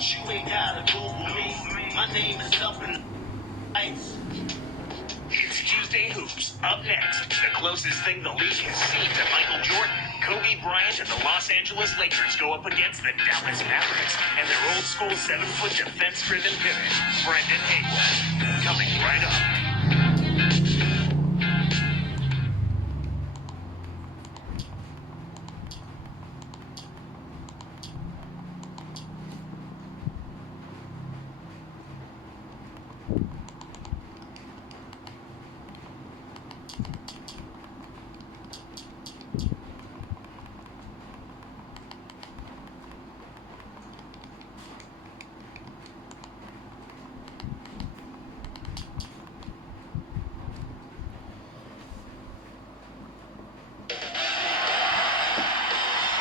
but you ain't gotta Google me. My name is up in the lights. It's Tuesday Hoops. Up next, the closest thing the league has seen to Michael Jordan. Kobe Bryant and the Los Angeles Lakers go up against the Dallas Mavericks and their old school 7-foot defense-driven pivot, Brendan Haywood. Coming right up.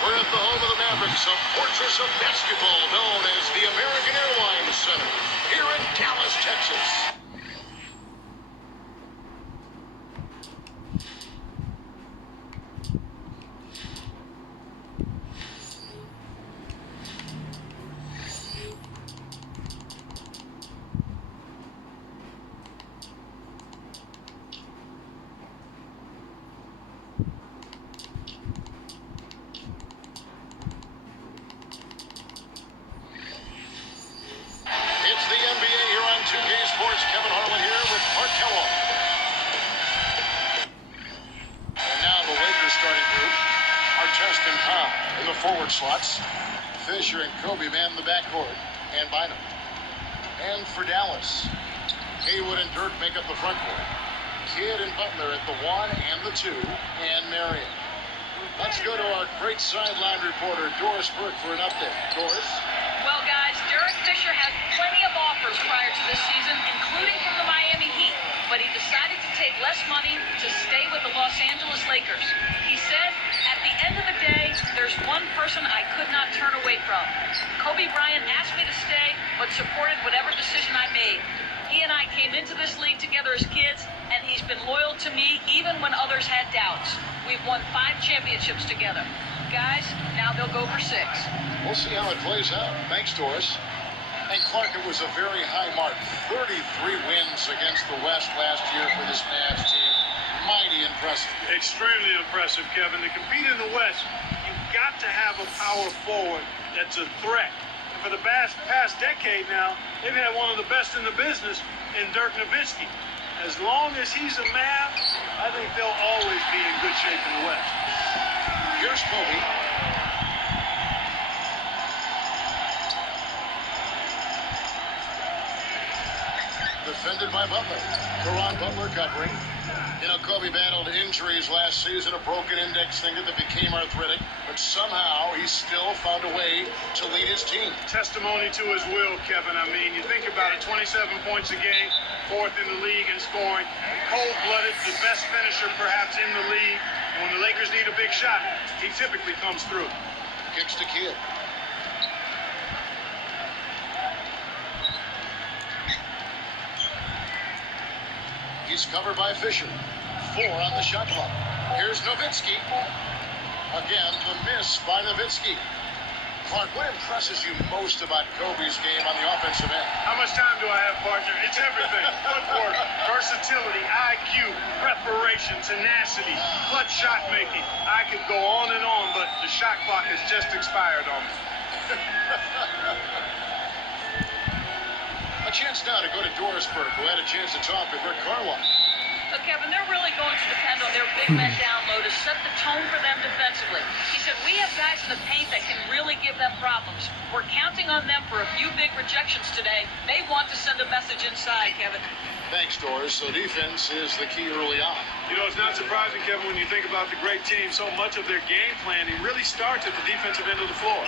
We're at the home of the Mavericks, a fortress of basketball known as the American Airlines Center, here in Dallas, Texas. It's the NBA here on 2K Sports. Kevin Harlan here with Mark Kellogg. And now the Lakers starting group. Artest and Tom in the forward slots. Fisher and Kobe man in the backcourt. And Bynum. And for Dallas, Haywood and Dirk make up the front court. Kidd and Butler at the 1 and the 2. And Marion. Let's go to our great sideline reporter, Doris Burke, for an update. Doris? Well, guys, Derek Fisher had plenty of offers prior to this season, including from the Miami Heat, but he decided to take less money to stay with the Los Angeles Lakers. He said, at the end of the day, there's one person I could not turn away from. Kobe Bryant asked me to stay, but supported whatever decision I made. He and I came into this league together as kids, and he's been loyal to me even when others had doubts. We've won 5 championships together. Guys, now they'll go for 6. We'll see how it plays out. Thanks, Doris. And Clark, it was a very high mark. 33 wins against the West last year for this Mavs team. Mighty impressive. Extremely impressive, Kevin. To compete in the West, you've got to have a power forward that's a threat. And for the past decade now, they've had one of the best in the business in Dirk Nowitzki. As long as he's a Mav, I think they'll always be in good shape in the West. Here's Kobe. Defended by Butler. Caron Butler covering. You know, Kobe battled injuries last season, a broken index finger that became arthritic, but somehow he still found a way to lead his team. Testimony to his will, Kevin. I mean, you think about it, 27 points a game, 4th in the league in scoring, cold-blooded, the best finisher perhaps in the league. And when the Lakers need a big shot, he typically comes through. Kicks to Kidd. He's covered by Fisher. 4 on the shot clock. Here's Nowitzki. Again, the miss by Nowitzki. Clark, what impresses you most about Kobe's game on the offensive end? How much time do I have, partner? It's everything. Footwork, versatility, IQ, preparation, tenacity, clutch shot making. I could go on and on, but the shot clock has just expired on me. A chance now to go to Doris Burke, who had a chance to talk with Rick Carlisle. So, Kevin, they're really going to depend on their big men down low to set the tone for them defensively. He said, we have guys in the paint that can really give them problems. We're counting on them for a few big rejections today. They want to send a message inside, Kevin. Thanks, Doris. So defense is the key early on. You know, it's not surprising, Kevin, when you think about the great team, so much of their game planning really starts at the defensive end of the floor.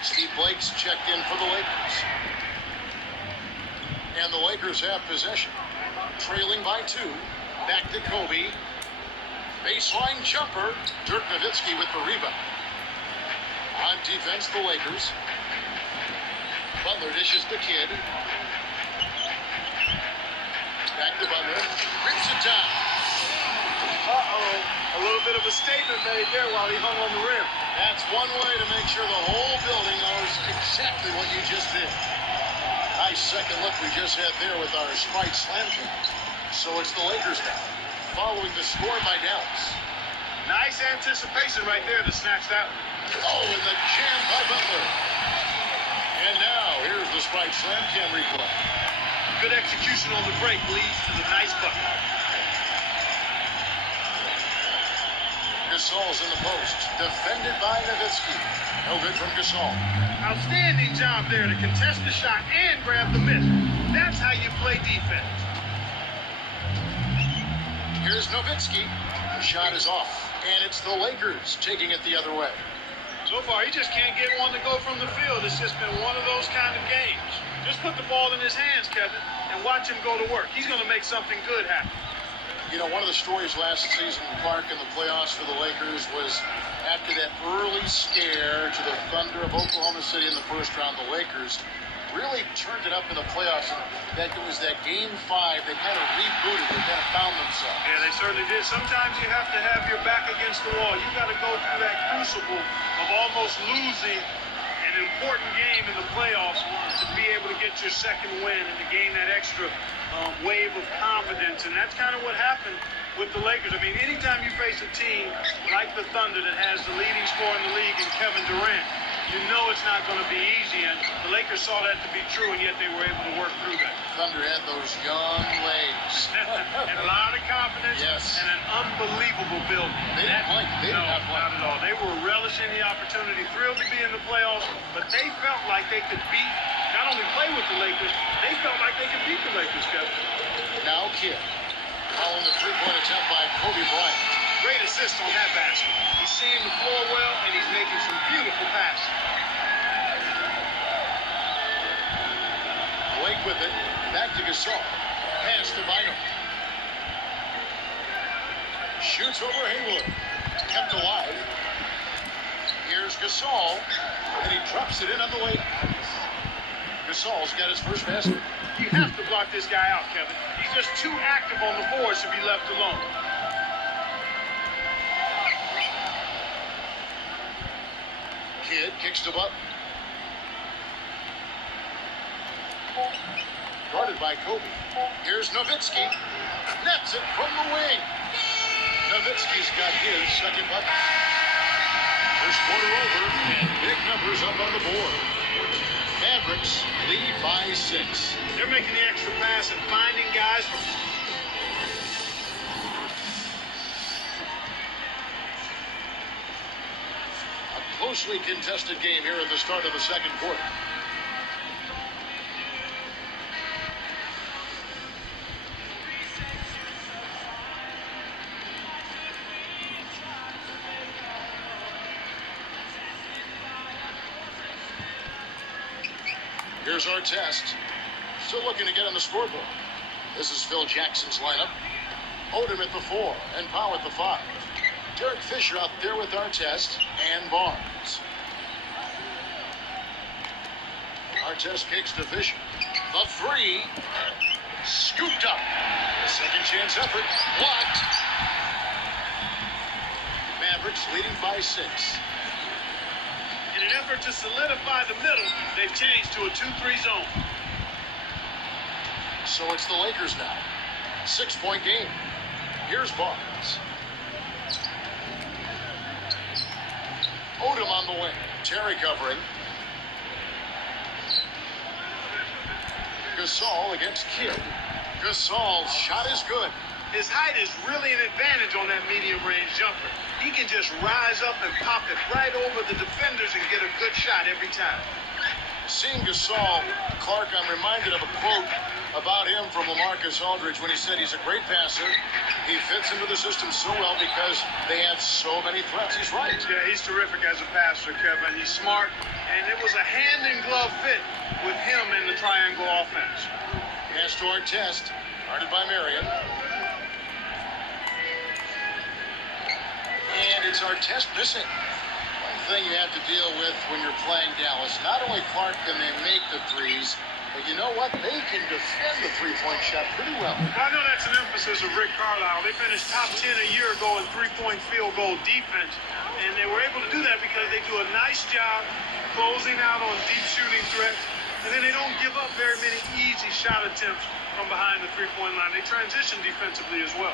Steve Blake's checked in for the Lakers. And the Lakers have possession. Trailing by 2. Back to Kobe. Baseline jumper. Dirk Nowitzki with the rebound. On defense, the Lakers. Butler dishes to Kidd. Back to Butler. Rips it down. Uh-oh. A little bit of a statement made there while he hung on the rim. That's one way to make sure the whole building knows exactly what you just did. Nice second look we just had there with our Sprite Slam King. So it's the Lakers now, following the score by Dallas. Nice anticipation right there to snatch that one. Oh, and the jam by Butler. And now, here's the Sprite Slam Cam replay. Good execution on the break leads to the nice bucket. Gasol's in the post, defended by Nowitzki. No good from Gasol. Outstanding job there to contest the shot and grab the miss. That's how you play defense. Here's Nowitzki. The shot is off, and it's the Lakers taking it the other way. So far, he just can't get one to go from the field. It's just been one of those kind of games. Just put the ball in his hands, Kevin, and watch him go to work. He's going to make something good happen. You know, one of the stories last season, Clark, in the playoffs for the Lakers was after that early scare to the Thunder of Oklahoma City in the first round, the Lakers really turned it up in the playoffs. And that it was that Game 5, they kind of rebooted, they kind of found themselves. Yeah, they certainly did. Sometimes you have to have your back against the wall. You got to go through that crucible of almost losing an important game in the playoffs to be able to get your second win and to gain that extra wave of confidence. And that's kind of what happened with the Lakers. I mean, anytime you face a team like the Thunder that has the leading scorer in the league in Kevin Durant, you know it's not going to be easy, and the Lakers saw that to be true, and yet they were able to work through that. Thunder had those young legs. And a lot of confidence, Yes. and an unbelievable building. They didn't blink. They did not blink. Not at all. They were relishing the opportunity, thrilled to be in the playoffs, but they felt like they could beat, not only play with the Lakers, they felt like they could beat the Lakers, Kevin. Now Kidd, following the three-point attempt by Kobe Bryant. Great assist on that basket. He's seeing the floor well, and he's making some beautiful passes. Blake with it, back to Gasol. Pass to Bynum. Shoots over Hayward. Kept alive. Here's Gasol, and he drops it in on the way. Gasol's got his first basket. You have to block this guy out, Kevin. He's just too active on the board to be left alone. Kidd kicks to Butler. Guarded by Kobe. Here's Nowitzki. Nets it from the wing. Nowitzki's got his second bucket. First quarter over, and big numbers up on the board. Mavericks lead by 6. They're making the extra pass and finding guys from... A closely contested game here at the start of the second quarter. Here's our test. Still looking to get on the scoreboard. This is Phil Jackson's lineup. Odom at the 4 and Powell at the 5. Derek Fisher out there with our test and Barnes. Our test kicks to Fisher. The 3. Scooped up. Second chance effort. Blocked. Mavericks leading by 6. In an effort to solidify the middle, they've changed to a 2-3 zone. So it's the Lakers now. 6-point game. Here's Barnes. Odom on the wing. Terry covering. Gasol against Kidd. Gasol's shot is good. His height is really an advantage on that medium-range jumper. He can just rise up and pop it right over the defenders and get a good shot every time. Seeing Gasol, Clark, I'm reminded of a quote about him from LaMarcus Aldridge when he said he's a great passer. He fits into the system so well because they have so many threats. He's right. Yeah, he's terrific as a passer, Kevin. He's smart, and it was a hand-in-glove fit with him in the triangle offense. Pass to our test, guarded by Marion. And it's our test missing. One thing you have to deal with when you're playing Dallas, not only Clark can they make the threes, But you know what? They can defend the three-point shot pretty well. I know that's an emphasis of Rick Carlisle. They finished top 10 a year ago in three-point field goal defense, and they were able to do that because they do a nice job closing out on deep shooting threats, and then they don't give up very many easy shot attempts from behind the three-point line. They transition defensively as well.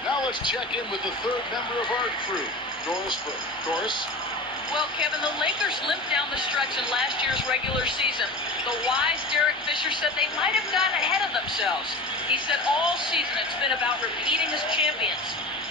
Now let's check in with the third member of our crew, Doris Burke. Doris? Well, Kevin, the Lakers limped down the stretch in last year's regular season. The wise Derek Fisher said they might have gotten ahead of themselves. He said all season it's been about repeating as champions.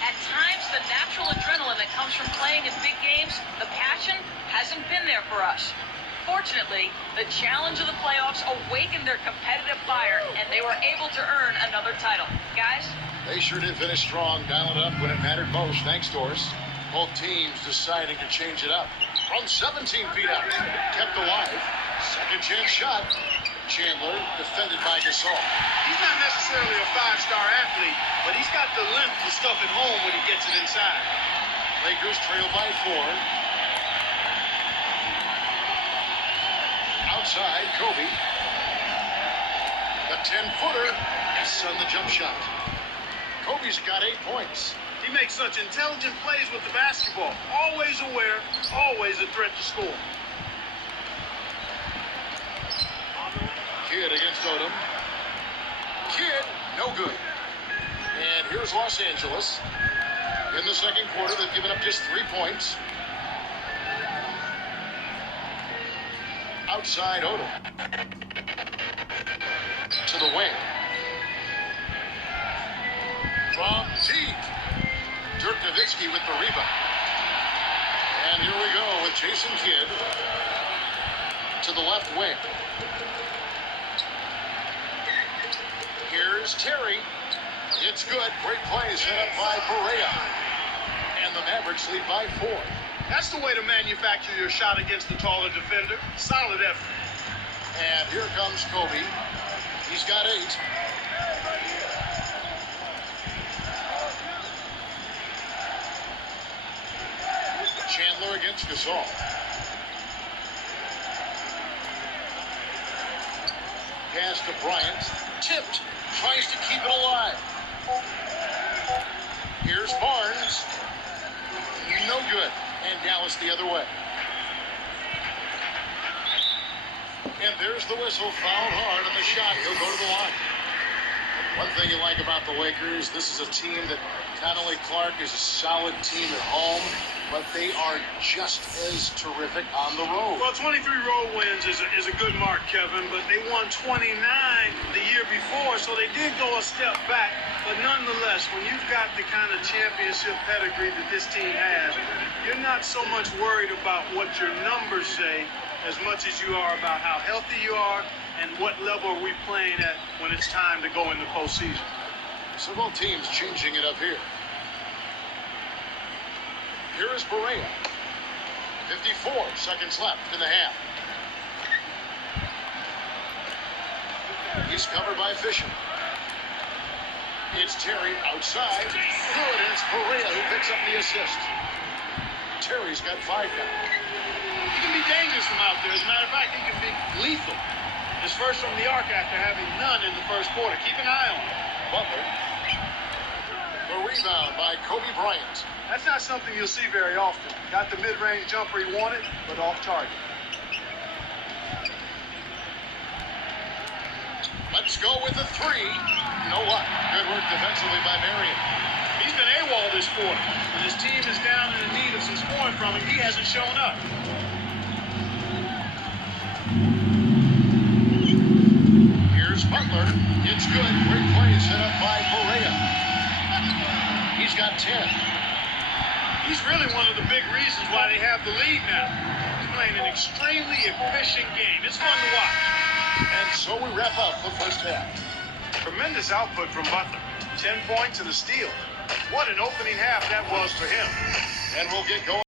At times, the natural adrenaline that comes from playing in big games, the passion, hasn't been there for us. Fortunately, the challenge of the playoffs awakened their competitive fire, and they were able to earn another title. Guys? They sure did finish strong, dialing it up when it mattered most. Thanks, Doris. Both teams deciding to change it up. From 17 feet out, kept alive. Second chance shot. Chandler defended by Gasol. He's not necessarily a five-star athlete, but he's got the length to stuff it home when he gets it inside. Lakers trail by 4. Outside, Kobe. The 10-footer. Yes, on the jump shot. Kobe's got 8 points. He makes such intelligent plays with the basketball. Always aware, always a threat to score. Kidd against Odom. Kidd, no good. And here's Los Angeles. In the second quarter, they've given up just 3 points. Outside Odom. To the wing. From deep. Dirk Nowitzki with the rebound. And here we go with Jason Kidd to the left wing. Here's Terry. It's good. Great play set up by Perea. And the Mavericks lead by 4. That's the way to manufacture your shot against the taller defender. Solid effort. And here comes Kobe. He's got 8. Chandler against Gasol. Pass to Bryant. Tipped. Tries to keep it alive. Here's Barnes. No good. And Dallas the other way. And there's the whistle. Fouled hard on the shot. He'll go to the line. One thing you like about the Lakers, this is a team that Connolly Clark is a solid team at home, but they are just as terrific on the road. Well, 23 road wins is a good mark, Kevin, but they won 29 the year before, so they did go a step back. But nonetheless, when you've got the kind of championship pedigree that this team has, you're not so much worried about what your numbers say as much as you are about how healthy you are and what level are we playing at when it's time to go in the postseason. So both teams changing it up here. Here is Perea. 54 seconds left in the half. He's covered by Fisher. It's Terry outside. Good, and it's Perea who picks up the assist. Terry's got 5 now. He can be dangerous from out there. As a matter of fact, he can be lethal. His first from the arc after having none in the first quarter. Keep an eye on him. Butler. The rebound by Kobe Bryant. That's not something you'll see very often. Got the mid-range jumper he wanted, but off target. Let's go with the 3. You know what? Good work defensively by Marion. He's been AWOL this quarter. When his team is down in the need of some scoring from him, he hasn't shown up. Here's Butler. It's good. Great play set up by Perea. He's got 10. He's really one of the big reasons why they have the lead now. He's playing an extremely efficient game. It's fun to watch. And so we wrap up the first half. Tremendous output from Butler. 10 points and a steal. What an opening half that was for him. And we'll get going.